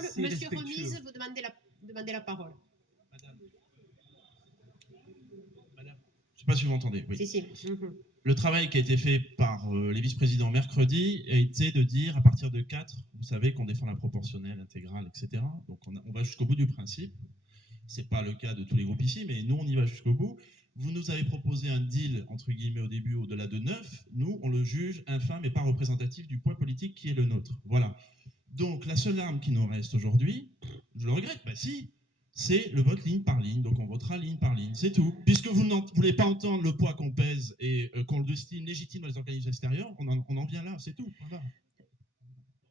parole. assez Monsieur respectueux. Remise, vous demandez la parole. Madame, je ne sais pas si vous m'entendez. Oui. Si. Le travail qui a été fait par les vice-présidents mercredi a été de dire, à partir de 4, vous savez qu'on défend la proportionnelle, intégrale, etc. Donc on va jusqu'au bout du principe. Ce n'est pas le cas de tous les groupes ici, mais nous, on y va jusqu'au bout. Vous nous avez proposé un deal, entre guillemets, au début, au-delà de 9. Nous, on le juge infâme et pas représentatif du poids politique qui est le nôtre. Voilà. Donc, la seule arme qui nous reste aujourd'hui, je le regrette, bah si, c'est le vote ligne par ligne. Donc, on votera ligne par ligne, c'est tout. Puisque vous ne voulez pas entendre le poids qu'on pèse et qu'on le estime légitime dans les organismes extérieurs, on en vient là, c'est tout. Voilà.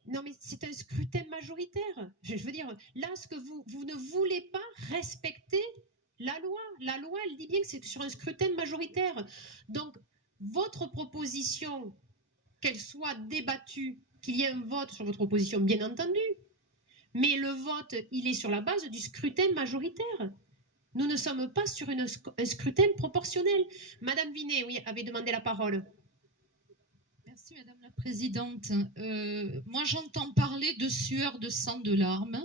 Non, mais c'est un scrutin majoritaire. Je veux dire, là, ce que vous ne voulez pas respecter la loi. La loi, elle dit bien que c'est sur un scrutin majoritaire. Donc, votre proposition, qu'elle soit débattue, qu'il y ait un vote sur votre proposition, bien entendu. Mais le vote, il est sur la base du scrutin majoritaire. Nous ne sommes pas sur un scrutin proportionnel. Madame Vinet, oui, avait demandé la parole. Merci Madame la Présidente. Moi j'entends parler de sueur, de sang, de larmes.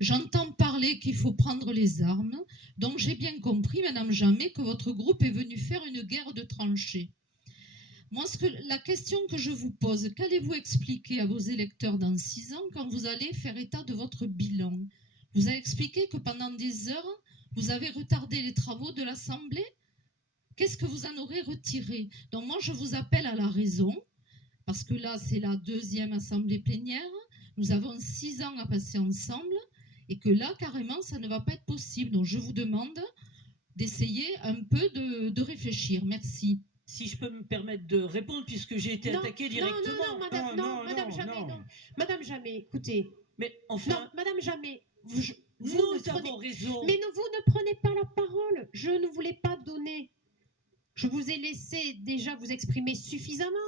J'entends parler qu'il faut prendre les armes. Donc j'ai bien compris, Madame Jamet, que votre groupe est venu faire une guerre de tranchées. Moi, la question que je vous pose, qu'allez-vous expliquer à vos électeurs dans 6 ans quand vous allez faire état de votre bilan? Vous avez expliqué que pendant des heures, vous avez retardé les travaux de l'Assemblée. Qu'est-ce que vous en aurez retiré? Donc moi, je vous appelle à la raison. Parce que là, c'est la 2e assemblée plénière. Nous avons 6 ans à passer ensemble et que là, carrément, ça ne va pas être possible. Donc, je vous demande d'essayer un peu de réfléchir. Merci. Si je peux me permettre de répondre, puisque j'ai été attaqué directement. Madame Jamet, écoutez. Mais enfin... Non, Madame Jamet, nous avons raison. Mais vous ne prenez pas la parole. Je ne vous l'ai pas donnée. Je vous ai laissé déjà vous exprimer suffisamment.